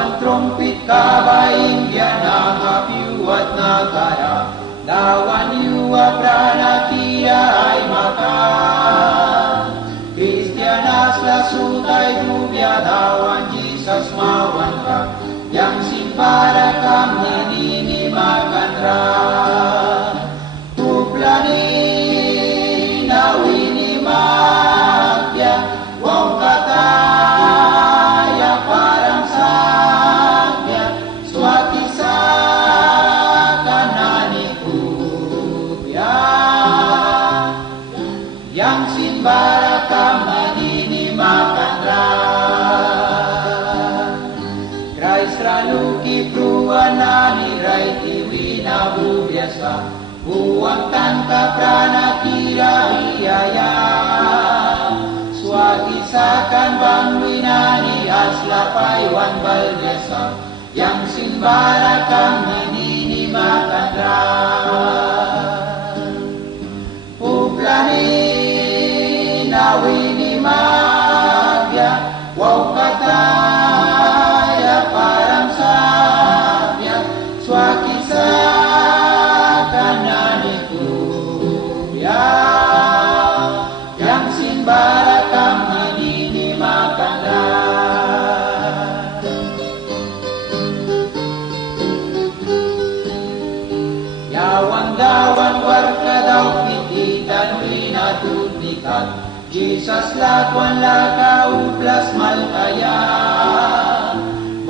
Awan trompet kabaing dia nagapiwat nagara, lawan yuwa pranatia ay makan. Kristianas la sutay dubya dawan Jesus mawan ka, yang simpara kami ninimakan ra. Tuplani nawini magya, wang kataya parang sagya, swati sa kanani kubya, yang simbara kami ninimakan ra. Raluki pruanani raiti wina bubiasa, buang tanka prana kira iyaya. Swati sakan bang winani asla paiwan balbiasa, yang simbara kami ninimakan ra. Uplani nawini magya, wow kata parang sabya, swaki sa kanani kubya, yang simbara kami ninimakan ra. Yawang dawan warka daw pitikan winatutikat, Jesus lakwan lakauplas malkaya.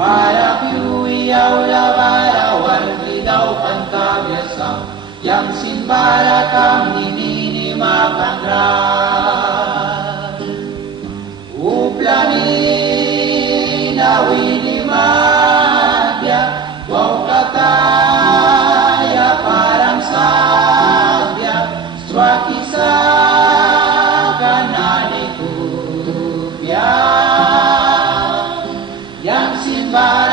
Para piuyaw labara wargi daw pangkabyasa, yang simbara kami ninimakan ra. Uplani nawini magya, wow kataya parang sabya, swaki sa kanani kubya, yang simbara